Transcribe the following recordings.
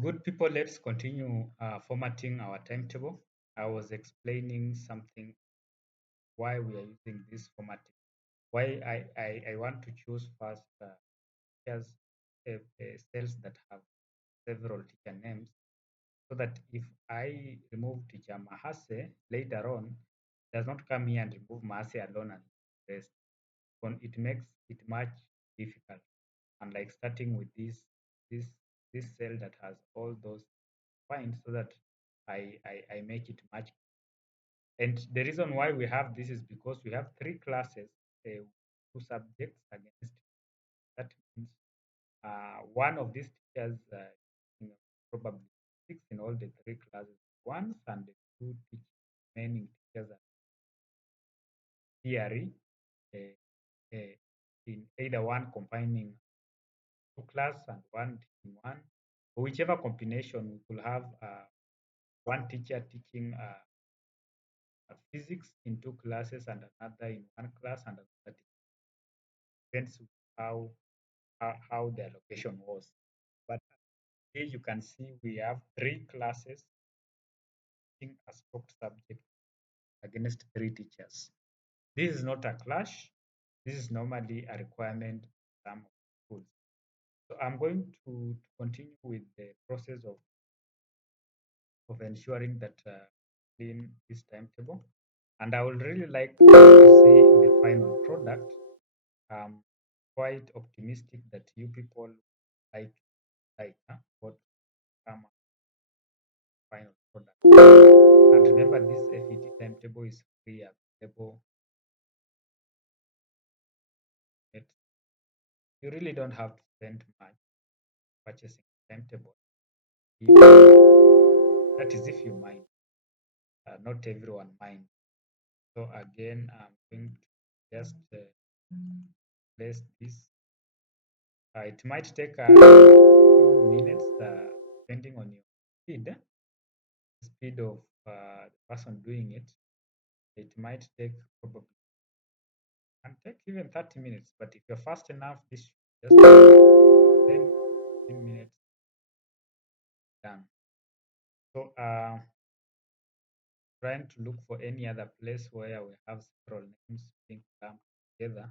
Good people, let's continue formatting our timetable. I was explaining something why we are using this formatting. Why I want to choose first teachers, cells that have several teacher names, so that if I remove teacher Mahase later on, it does not come here and remove Mahase alone and rest. It makes it much difficult. And like starting with this this cell that has all those fine so that I make it much. And the reason why we have this is because we have three classes, two subjects against. That means one of these teachers, probably six in all the three classes once, and the two remaining teachers are theory, uh, uh, in either one combining two class and one teaching one, or whichever combination we could have one teacher teaching physics in two classes and another in one class and another depends how how the allocation was. But here you can see we have three classes teaching a stock subject against three teachers. This is not a clash. This is normally a requirement in some schools. So I'm going to continue with the process of ensuring that clean this timetable. And I would really like to see the final product. I'm quite optimistic that you people like what come final product. And remember, this FET timetable is free available. It, you really don't have to spend much purchasing timetable. If that is if you mind, not everyone mind. So again, I'm going to just place this. It might take a few minutes, depending on your speed, speed of the person doing it. It might take probably and take even 30 minutes. But if you're fast enough, this should just 10, 15 minutes done. So trying to look for any other place where we have several names being clumped together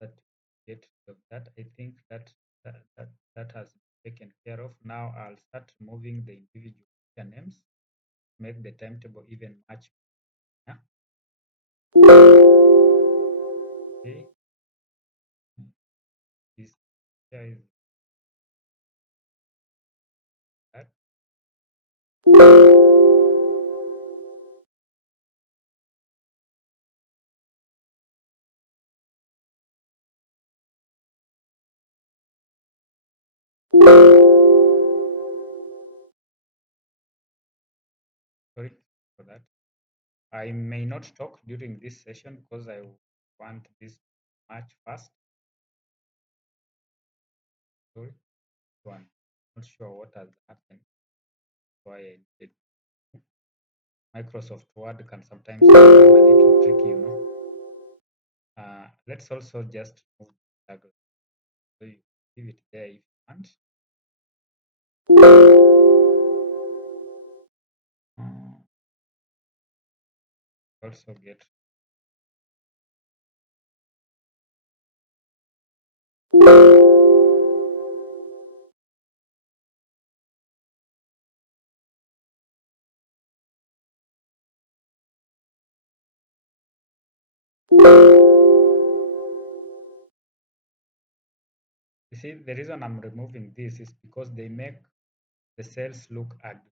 that get rid of that. I think that has been taken care of. Now I'll start removing the individual names, make the timetable even much better. Okay, this here is that. Sorry for that. I may not talk during this session because I want this much fast. Sorry, one. Not sure what has happened. Why I did. Microsoft Word can sometimes become a little tricky. Let's also just move the toggle. So you leave it there if you want. Also get. You see, the reason I'm removing this is because they make the cells look ugly.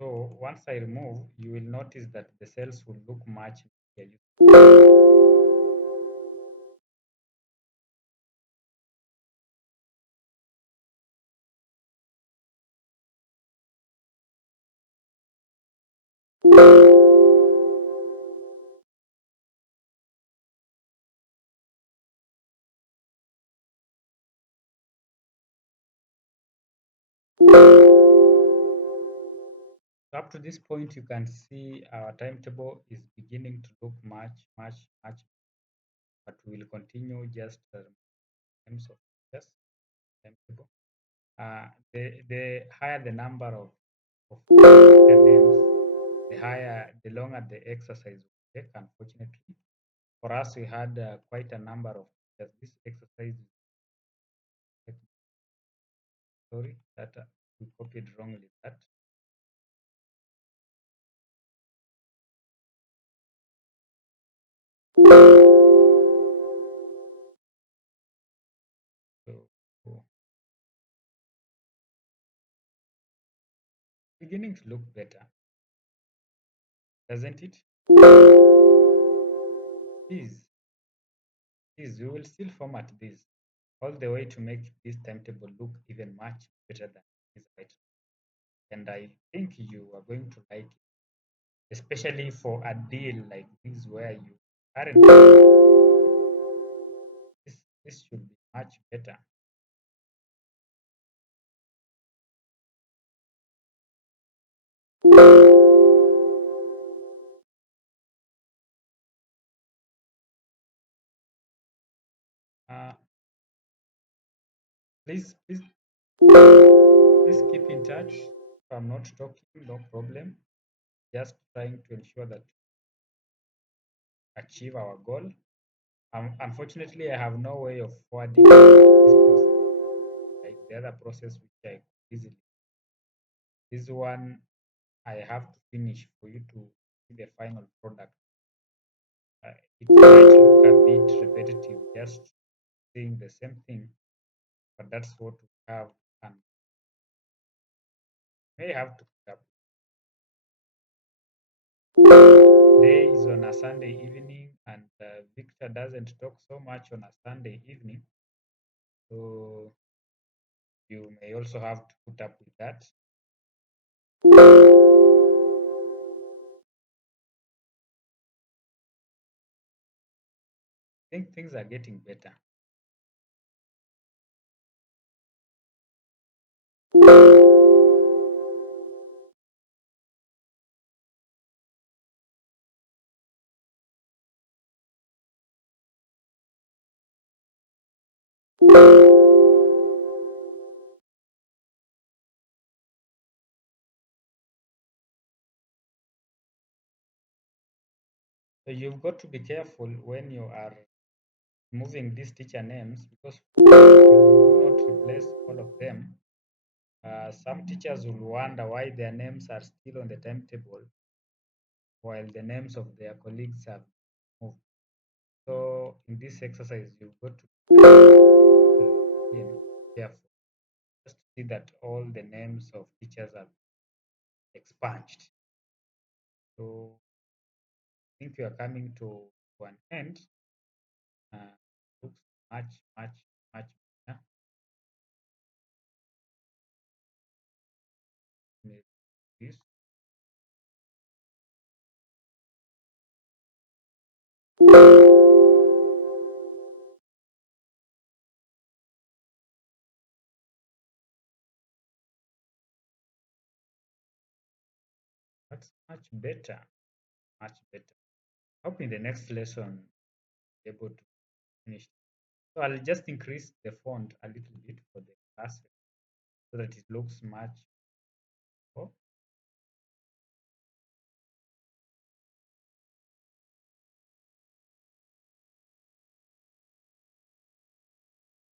So once I remove, you will notice that the cells will look much bigger. Up to this point, you can see our timetable is beginning to look much, but we will continue just terms of just timetable. The higher the number of teacher names, the longer the exercise will take. Unfortunately, for us, we had quite a number of teachers. This exercise, sorry, that we copied wrongly. That so, so beginning to look better, doesn't it? Please, please, we will still format this all the way to make this timetable look even much better than it is right now. And I think you are going to like it, especially for a deal like this where you currently this should be much better. Uh, please, please keep in touch. If I'm not talking, no problem. Just trying to ensure that achieve our goal. Unfortunately, I have no way of forwarding this process like the other process which I could easily. This one I have to finish for you to see the final product. It might look a bit repetitive, just saying the same thing, but that's what we have and may have to put up. Today is on a Sunday evening, and Victor doesn't talk so much on a Sunday evening, so you may also have to put up with that. I think things are getting better. So you've got to be careful when you are moving these teacher names because you do not replace all of them. Some teachers will wonder why their names are still on the timetable while the names of their colleagues have moved. So in this exercise, you've got to be careful. Just see that all the names of teachers are expunged. So I think we are coming to an end. Looks much better. Maybe this. That's much better, much better. Hope in the next lesson be able to finish. So I'll just increase the font a little bit for the class so that it looks much. Oh,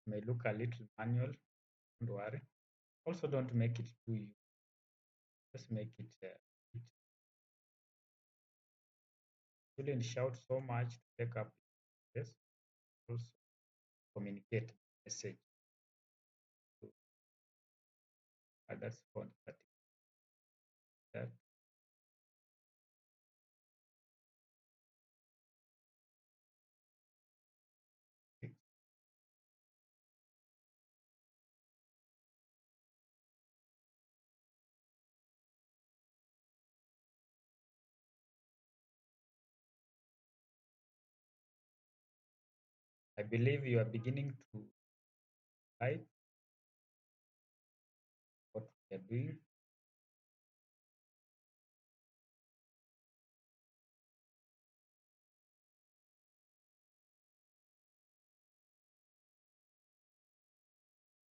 may look a little manual. Don't worry. Also, don't make it too huge. Just make it. It shouldn't shout so much to take up this. Also communicate message to others font. That I believe you are beginning to like what we are doing.